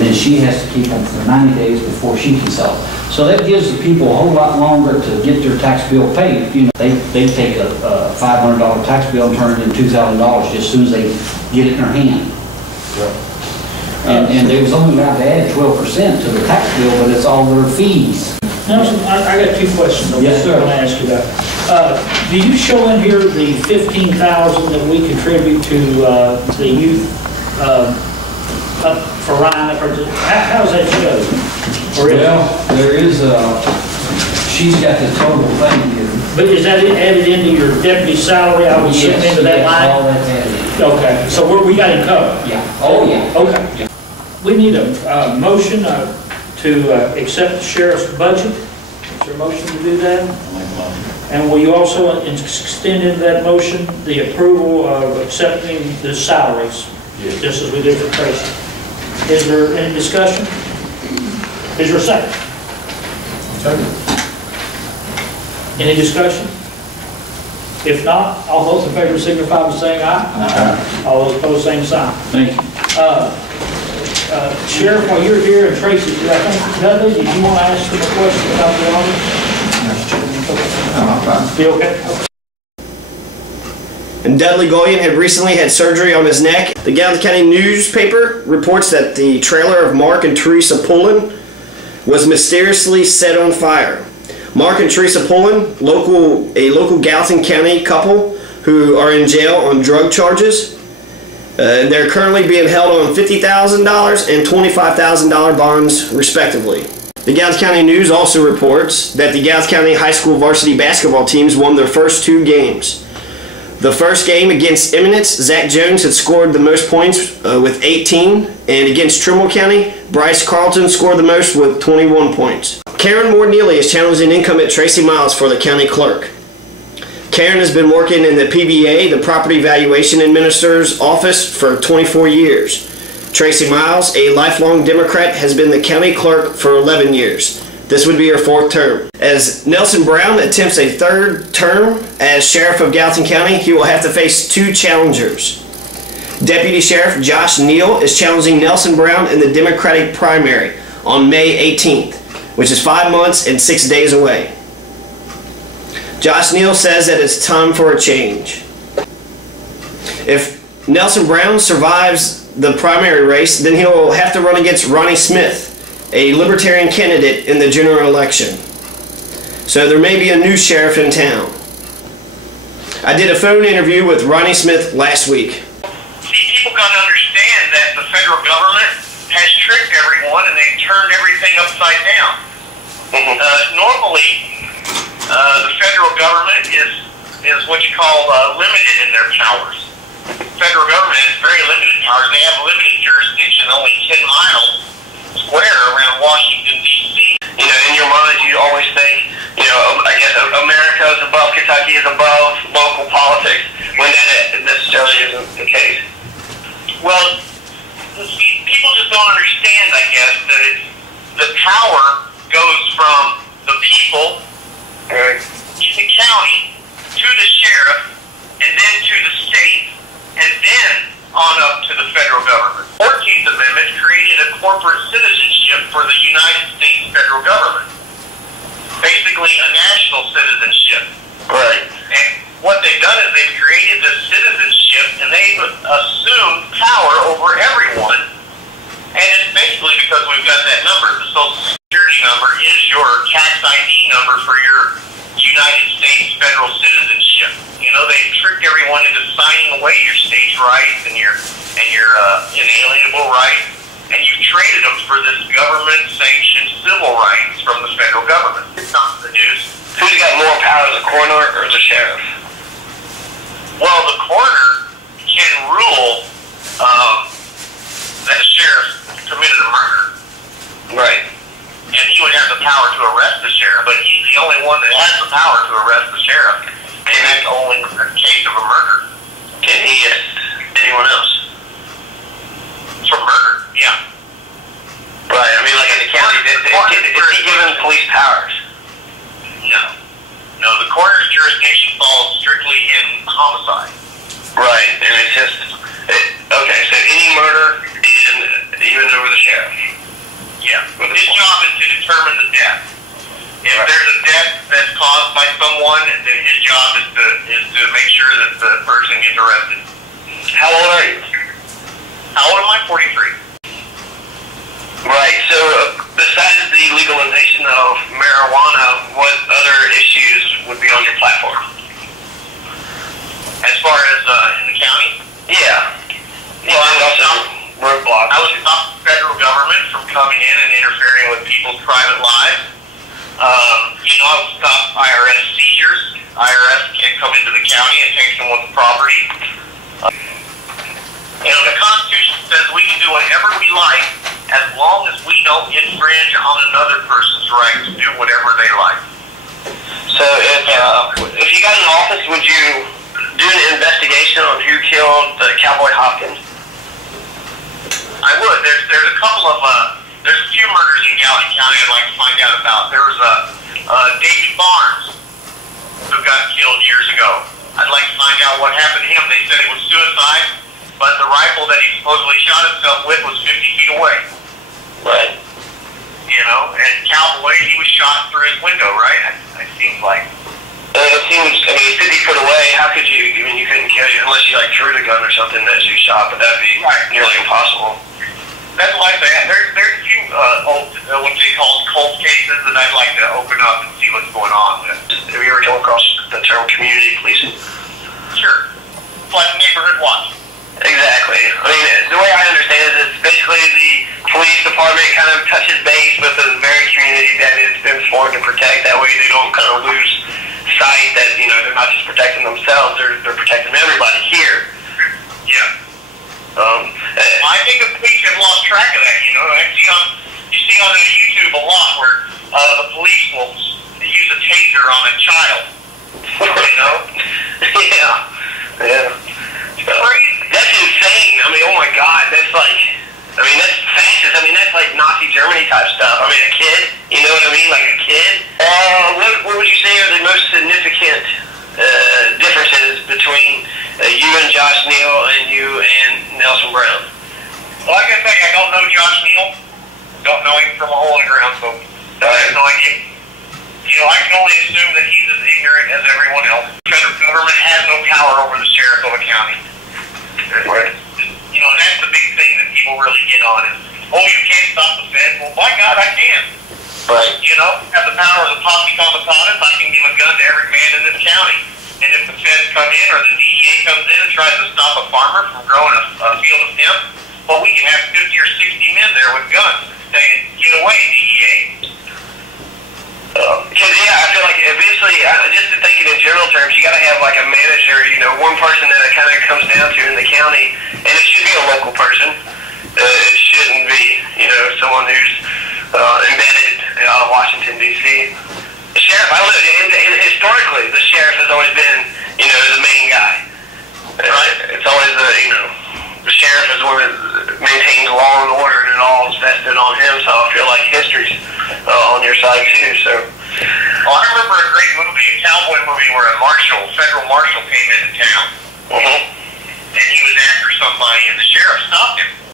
and then she has to keep them for 90 days before she can sell it. So that gives the people a whole lot longer to get their tax bill paid. You know, they take a $500 tax bill and turn it into $2,000 just as soon as they get it in their hand. And they was only allowed to add 12% to the tax bill, but it's all their fees. Nelson, I got two questions. Yes, sir. I want to ask you about. Do you show in here the $15,000 that we contribute to the youth for Ryan? How does that show? Well, there is she's got the total thing here. But is that added into your deputy salary? I would ship into that line? All that's added. Okay, so we got it covered? Yeah. Oh, yeah. Okay. Yeah. We need a motion to accept the sheriff's budget. Is there a motion to do that? And will you also extend into that motion the approval of accepting the salaries, just as we did for Tracy? Is there any discussion? Is there a second? Any discussion? If not, all those in favor signify by saying aye. Aye. All those opposed, same sign. Thank you. Sheriff, while you're here, and Tracy, I think, Dudley, did you want to ask them a question about the audience? Be okay? And Dudley Goyen had recently had surgery on his neck. The Gallatin County newspaper reports that the trailer of Mark and Teresa Pullen was mysteriously set on fire. Mark and Teresa Pullen, a local Gallatin County couple who are in jail on drug charges. They're currently being held on $50,000 and $25,000 bonds, respectively. The Gallatin County News also reports that the Gallatin County High School varsity basketball teams won their first 2 games. The first game against Eminence, Zach Jones had scored the most points with 18, and against Trimble County, Bryce Carlton scored the most with 21 points. Karen Moore Neely is challenging incumbent Tracy Miles for the county clerk. Karen has been working in the PVA, the Property Valuation Administrator's office, for 24 years. Tracy Miles, a lifelong Democrat, has been the county clerk for 11 years. This would be her 4th term. As Nelson Brown attempts a 3rd term as Sheriff of Gallatin County, he will have to face 2 challengers. Deputy Sheriff Josh Neal is challenging Nelson Brown in the Democratic primary on May 18th, which is 5 months and 6 days away. Josh Neal says that it's time for a change. If Nelson Brown survives the primary race, then he will have to run against Ronnie Smith, a Libertarian candidate in the general election. So there may be a new sheriff in town. I did a phone interview with Ronnie Smith last week. See, people got to understand that the federal government has tricked everyone and they've turned everything upside down. Normally, the federal government is what you call limited in their powers. The federal government has very limited powers. They have limited jurisdiction, only 10 miles square around Washington, D.C. You know, in your mind, you always think, you know, I guess America is above, Kentucky is above local politics, when that necessarily isn't the case. Well, see, people just don't understand, I guess, that the power goes from the people to the county, to the sheriff, and then to the state, and then on up to the federal government. The 14th Amendment created a corporate citizenship for the United States federal government. Basically a national citizenship. Right. And what they've done is they've created this citizenship and they've assumed power over everyone. And it's basically because we've got that number. The Social Security number is your tax ID number for your United States federal citizenship. You know, they've tricked everyone into signing away your state's rights and your inalienable rights, and you've traded them for this government-sanctioned civil rights from the federal government. It's not the news. Who's got more power, the coroner or the sheriff? Well, the coroner can rule that a sheriff committed a murder. Right. And he would have the power to arrest the sheriff, but he's the only one that has the power to arrest the sheriff. And that's only in the case of a murder. Can he anyone else? For murder, yeah. Right, I mean, like in the county, is he given police powers? No. No, the coroner's jurisdiction falls strictly in homicide. Right, and it's just, okay, so any murder even over the sheriff. Yeah. His job is to determine the death. If there's a death that's caused by someone, then his job is to make sure that the person gets arrested. How old are you? How old am I? 43. Right, so besides the legalization of marijuana, what other issues would be on your platform? As far as in the county? Yeah. Well, I would also roadblocks. I would stop the federal government from coming in and interfering with people's private lives. I would stop IRS seizures. IRS can't come into the county and take someone's property. The Constitution says we can do whatever we like as long as we don't infringe on another person's right to do whatever they like. So if you got in office, would you do an investigation on who killed Cowboy Hopkins? I would. There's a couple of there's a few murders in Gallatin County I'd like to find out about. There was David Barnes who got killed years ago. I'd like to find out what happened to him. They said it was suicide, but the rifle that he supposedly shot himself with was 50 feet away. Right. And Cowboy, he was shot through his window, right? It seems like. It seems, 50 foot away, how could you, you couldn't kill you unless you threw the gun or something that you shot, but that'd be nearly impossible. That's why I say there's a few what they call cold cases that I'd like to open up and see what's going on with. Have you ever come across the term community policing? Sure. It's like neighborhood watch. Exactly. The way I understand it is basically the police department kind of touches base with the very community that it's been formed to protect. That way they don't kind of lose sight that, they're not just protecting themselves, they're protecting everybody here. Yeah. I think the police have lost track of that, you see on YouTube a lot where the police will use a taser on a child, Yeah. That's insane. Oh my God, that's that's fascist. That's like Nazi Germany type stuff. A kid, you know what I mean? Like a kid. What would you say are the most significant differences between you and Josh Neal and you and Nelson Brown? Well, like I say, I don't know Josh Neal. Don't know him from a hole in the ground, so I have no idea. I can only assume that he's as ignorant as everyone else. The federal government has no power over the sheriff of a county. Right. And that's the big thing that people really get on is, you can't stop the Fed. Well, by God, I can. Right. Have the power of the posse comitatus. I can give a gun to every man in this county. And if the feds come in or the DEA comes in and tries to stop a farmer from growing a field of hemp, well, we can have 50 or 60 men there with guns saying, get away, DEA. Because, I feel like eventually, just thinking in general terms, you got to have like a manager, one person that it kind of comes down to in the county, and it should be a local person. It shouldn't be, someone who's embedded out of Washington, D.C. The sheriff, and historically, the sheriff has always been, the main guy. Right? It's always the sheriff is the one that maintains law and order, and it all is vested on him, so I feel like history's on your side too, so. Well, I remember a great movie, a cowboy movie where a federal marshal came into town. Mm-hmm. And he was after somebody, and the sheriff stopped him.